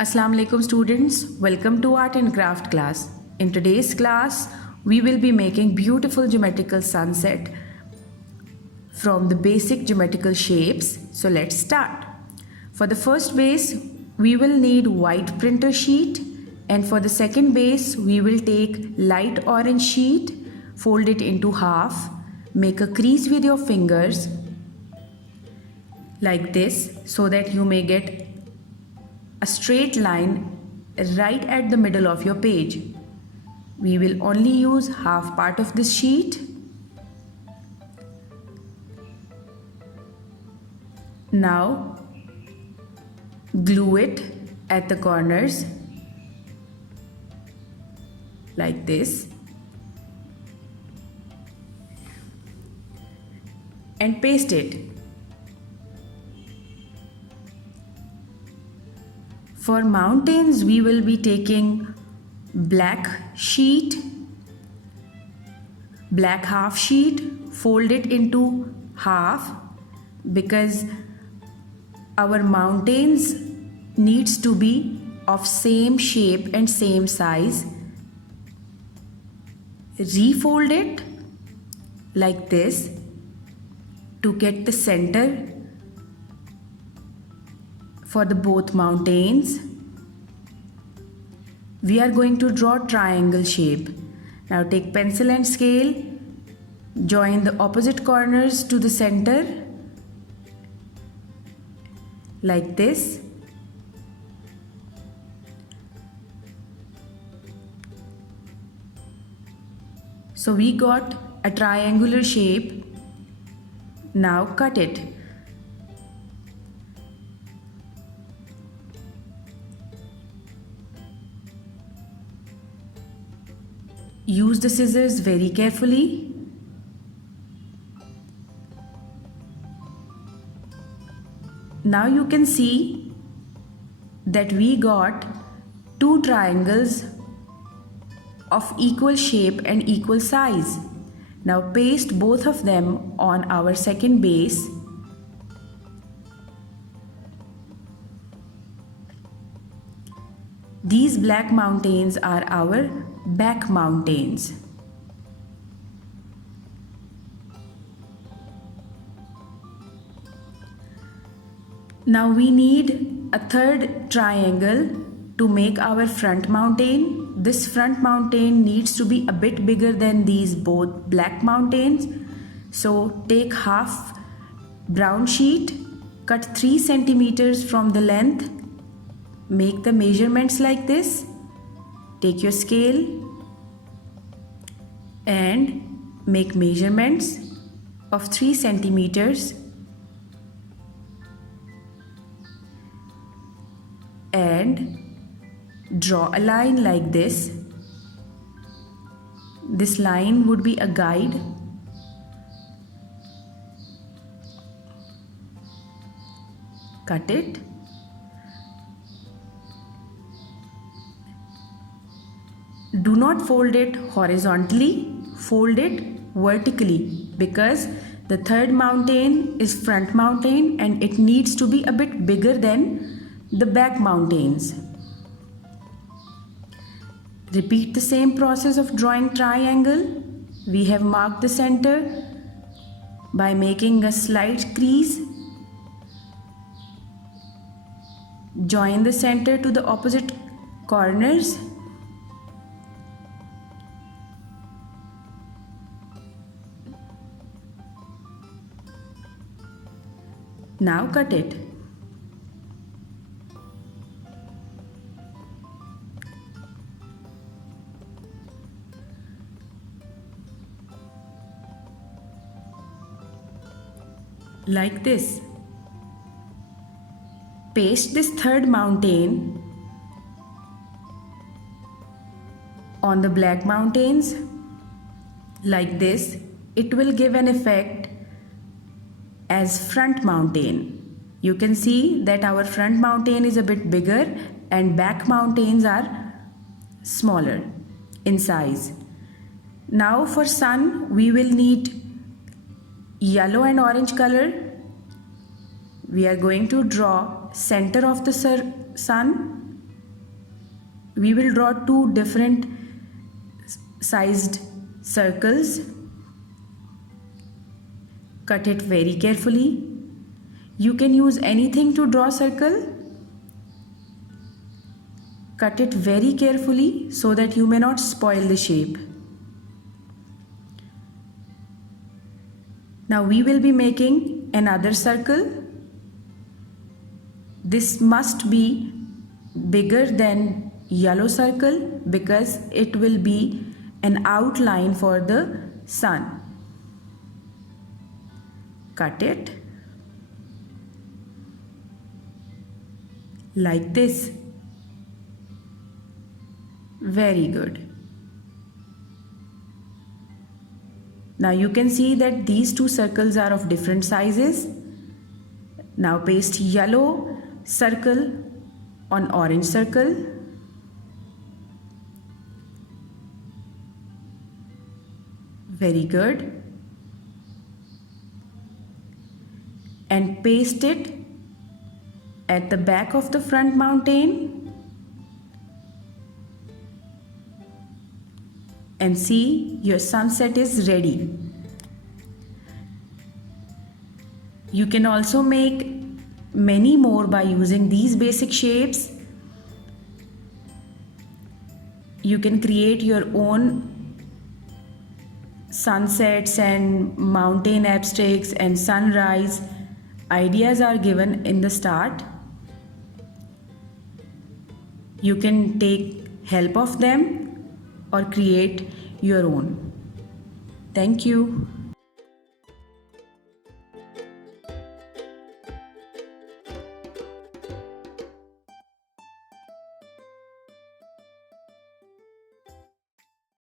Assalamu alaikum students, welcome to art and craft class. In today's class, we will be making beautiful geometrical sunset from the basic geometrical shapes. So let's start. For the first base, we will need white printer sheet, and for the second base, we will take light orange sheet, fold it into half, make a crease with your fingers like this so that you may get a straight line right at the middle of your page. We will only use half part of this sheet. Now glue it at the corners like this and paste it. For mountains, we will be taking black sheet, black half sheet, fold it into half because our mountains needs to be of same shape and same size. Refold it like this to get the center for the both mountains. We are going to draw triangle shape. Now take pencil and scale, join the opposite corners to the center like this. So we got a triangular shape. Now cut it. Use the scissors very carefully. Now you can see that we got two triangles of equal shape and equal size. Now paste both of them on our second base. These black mountains are our back mountains. Now we need a third triangle to make our front mountain. This front mountain needs to be a bit bigger than these both black mountains. So take half brown sheet, cut 3 centimeters from the length, make the measurements like this. Take your scale and make measurements of 3 centimeters and draw a line like this. This line would be a guide. Cut it. Do not fold it horizontally, fold it vertically because the third mountain is front mountain and it needs to be a bit bigger than the back mountains. Repeat the same process of drawing triangle. We have marked the center by making a slight crease. Join the center to the opposite corners. Now cut it. Like this. Paste this third mountain on the black mountains like this. It will give an effect as front mountain. You can see that our front mountain is a bit bigger and back mountains are smaller in size. Now for sun, we will need yellow and orange color. We are going to draw center of the sun we will draw two different sized circles. Cut it very carefully. You can use anything to draw circle. Cut it very carefully so that you may not spoil the shape. Now we will be making another circle. This must be bigger than yellow circle because it will be an outline for the sun. Cut it like this. Very good. Now you can see that these two circles are of different sizes. Now paste yellow circle on orange circle. Very good. And paste it at the back of the front mountain. And see, your sunset is ready. You can also make many more by using these basic shapes. You can create your own sunsets and mountain abstracts and sunrise. Ideas are given in the start. You can take help of them or create your own. Thank you.